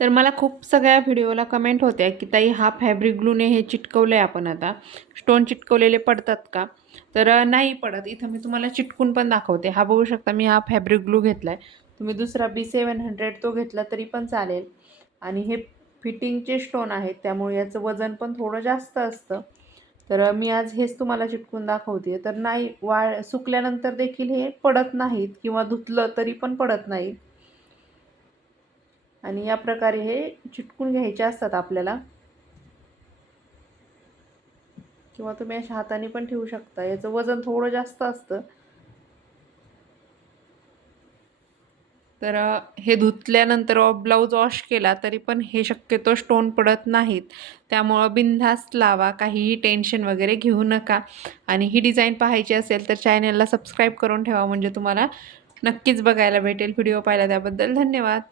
तर मला खूप सगळ्या व्हिडिओला कमेंट होत्या की ताई हा फॅब्रिक ग्लूने हे चिटकवलं आहे आपण आता स्टोन चिटकवलेले पडतात का? तर नाही पडत. इथं मी तुम्हाला चिटकून पण दाखवते. हा बघू शकता मी हा फॅब्रिक ग्लू घेतला आहे. तुम्ही दुसरा B700 तो घेतला तरी पण चालेल. आणि हे फिटिंगचे स्टोन आहेत त्यामुळे याचं वजन पण थोडं जास्त असतं. तर मी आज हेच तुम्हाला चिटकून दाखवते. तर नाही सुकल्यानंतर देखील हे पडत नाहीत किंवा धुतलं तरी पण पडत नाहीत. आणि या प्रकारे हे चिटकून घ्यायचे असतात आपल्याला किंवा तुम्ही अशा हाताने पण ठेवू शकता. याचं वजन थोडं जास्त असतं. तर हे धुतल्यानंतर ब्लाऊज वॉश केला तरी पण हे शक्यतो स्टोन पडत नाहीत. त्यामुळं बिनधास्त लावा, काहीही टेन्शन वगैरे घेऊ नका. आणि ही डिझाईन पाहायची असेल तर चॅनलला सबस्क्राईब करून ठेवा म्हणजे तुम्हाला नक्कीच बघायला भेटेल. व्हिडिओ पाहिला त्याबद्दल धन्यवाद.